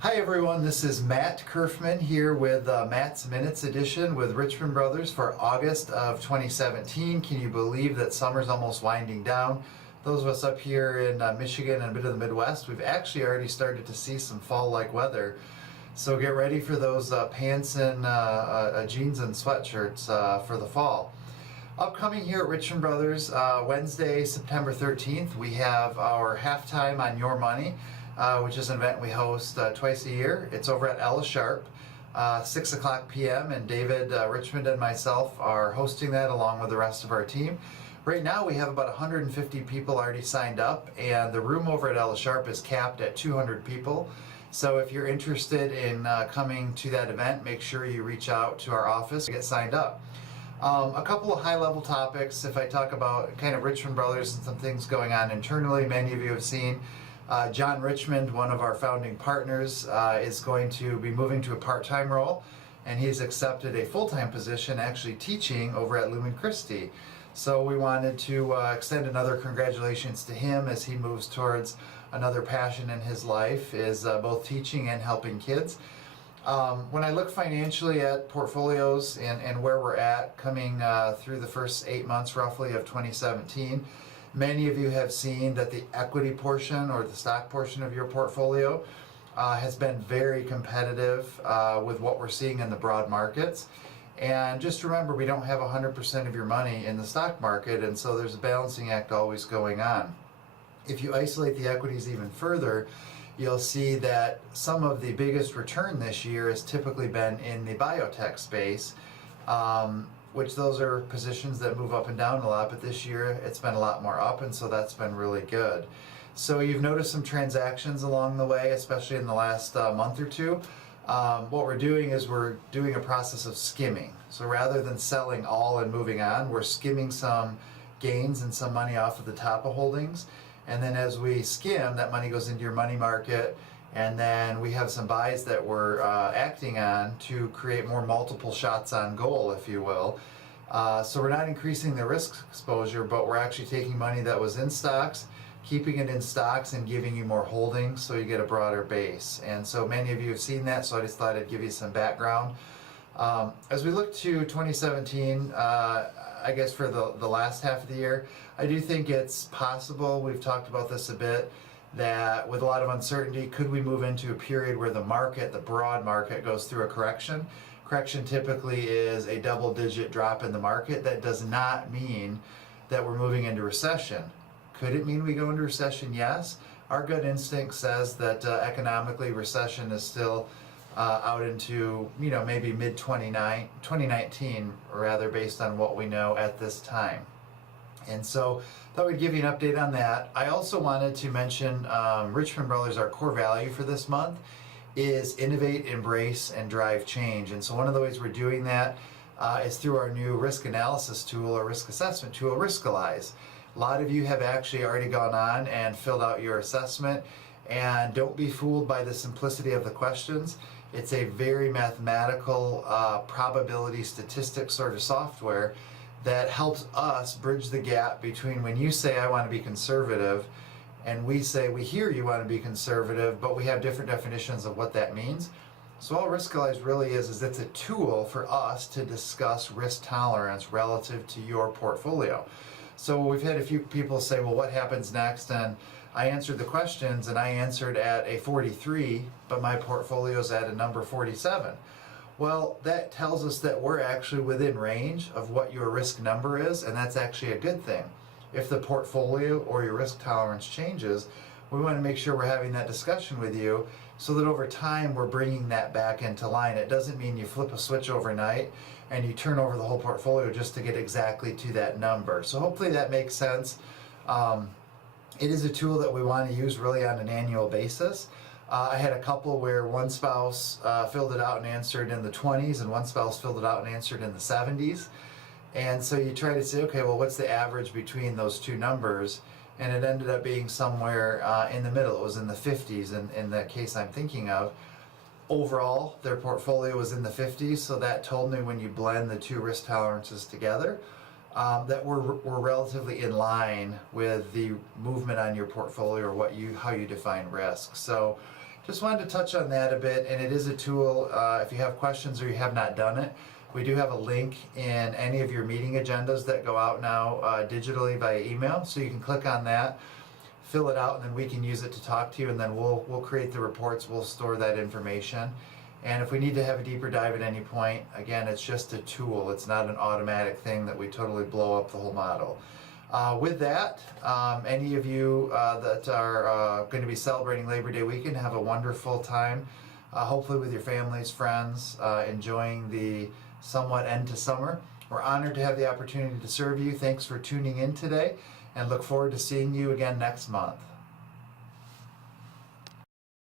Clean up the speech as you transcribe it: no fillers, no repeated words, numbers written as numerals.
Hi everyone, this is Matt Curfman here with Matt's Minutes edition with Richmond Brothers for August of 2017. Can you believe that summer's almost winding down? Those of us up here in Michigan and a bit of the Midwest, we've actually already started to see some fall-like weather. So get ready for those pants and jeans and sweatshirts for the fall. Upcoming here at Richmond Brothers, Wednesday, September 13th, we have our Halftime on Your Money, which is an event we host twice a year. It's over at Ella Sharp, 6 o'clock p.m., and David Richmond and myself are hosting that along with the rest of our team. Right now we have about 150 people already signed up, and the room over at Ella Sharp is capped at 200 people. So if you're interested in coming to that event, make sure you reach out to our office to get signed up. A couple of high-level topics. If I talk about kind of Richmond Brothers and some things going on internally, many of you have seen John Richmond, one of our founding partners, is going to be moving to a part-time role, and he's accepted a full-time position actually teaching over at Lumen Christi. So we wanted to extend another congratulations to him as he moves towards another passion in his life, is both teaching and helping kids. When I look financially at portfolios and where we're at coming through the first 8 months roughly of 2017, many of you have seen that the equity portion or the stock portion of your portfolio has been very competitive with what we're seeing in the broad markets. And just remember, we don't have 100% of your money in the stock market, and so there's a balancing act always going on. If you isolate the equities even further, you'll see that some of the biggest return this year has typically been in the biotech space, which those are positions that move up and down a lot, but this year it's been a lot more up, and so that's been really good. So you've noticed some transactions along the way, especially in the last month or two. What we're doing is we're doing a process of skimming. So rather than selling all and moving on, we're skimming some gains and some money off of the top of holdings. And then as we skim, that money goes into your money market, and then we have some buys that we're acting on to create more multiple shots on goal, if you will. So we're not increasing the risk exposure, but we're actually taking money that was in stocks, keeping it in stocks, and giving you more holdings so you get a broader base. And so many of you have seen that, so I just thought I'd give you some background. As we look to 2017, I guess for the last half of the year, I do think it's possible, we've talked about this a bit, that with a lot of uncertainty, could we move into a period where the market, the broad market, goes through a correction? Correction typically is a double-digit drop in the market. That does not mean that we're moving into recession. Could it mean we go into recession? Yes. Our gut instinct says that economically recession is still out into, maybe mid-2019, rather, based on what we know at this time. And so thought we'd give you an update on that. I also wanted to mention Richmond Brothers, our core value for this month is innovate, embrace, and drive change. And so one of the ways we're doing that is through our new risk analysis tool or risk assessment tool, Riskalyze. A lot of you have actually already gone on and filled out your assessment, and don't be fooled by the simplicity of the questions. It's a very mathematical probability statistics sort of software that helps us bridge the gap between when you say I want to be conservative and we say we hear you want to be conservative, but we have different definitions of what that means. So all Riskalyze really is it's a tool for us to discuss risk tolerance relative to your portfolio. So we've had a few people say, well, what happens next? And I answered the questions, and I answered at a 43, but my portfolio's at a number 47. Well, that tells us that we're actually within range of what your risk number is, and that's actually a good thing. If the portfolio or your risk tolerance changes, we want to make sure we're having that discussion with you so that over time we're bringing that back into line. It doesn't mean you flip a switch overnight and you turn over the whole portfolio just to get exactly to that number. So hopefully that makes sense. It is a tool that we want to use really on an annual basis. I had a couple where one spouse filled it out and answered in the 20s, and one spouse filled it out and answered in the 70s. And so you try to say, okay, well, what's the average between those two numbers? And it ended up being somewhere in the middle. It was in the 50s in the case I'm thinking of. Overall, their portfolio was in the 50s, so that told me when you blend the two risk tolerances together, that we're relatively in line with the movement on your portfolio or how you define risk. So just wanted to touch on that a bit, and it is a tool. If you have questions or you have not done it, we do have a link in any of your meeting agendas that go out now digitally via email, so you can click on that, fill it out, and then we can use it to talk to you, and then we'll create the reports, we'll store that information. And if we need to have a deeper dive at any point, again, it's just a tool. It's not an automatic thing that we totally blow up the whole model. With that, any of you that are going to be celebrating Labor Day weekend, have a wonderful time, hopefully with your families, friends, enjoying the somewhat end to summer. We're honored to have the opportunity to serve you. Thanks for tuning in today, and look forward to seeing you again next month.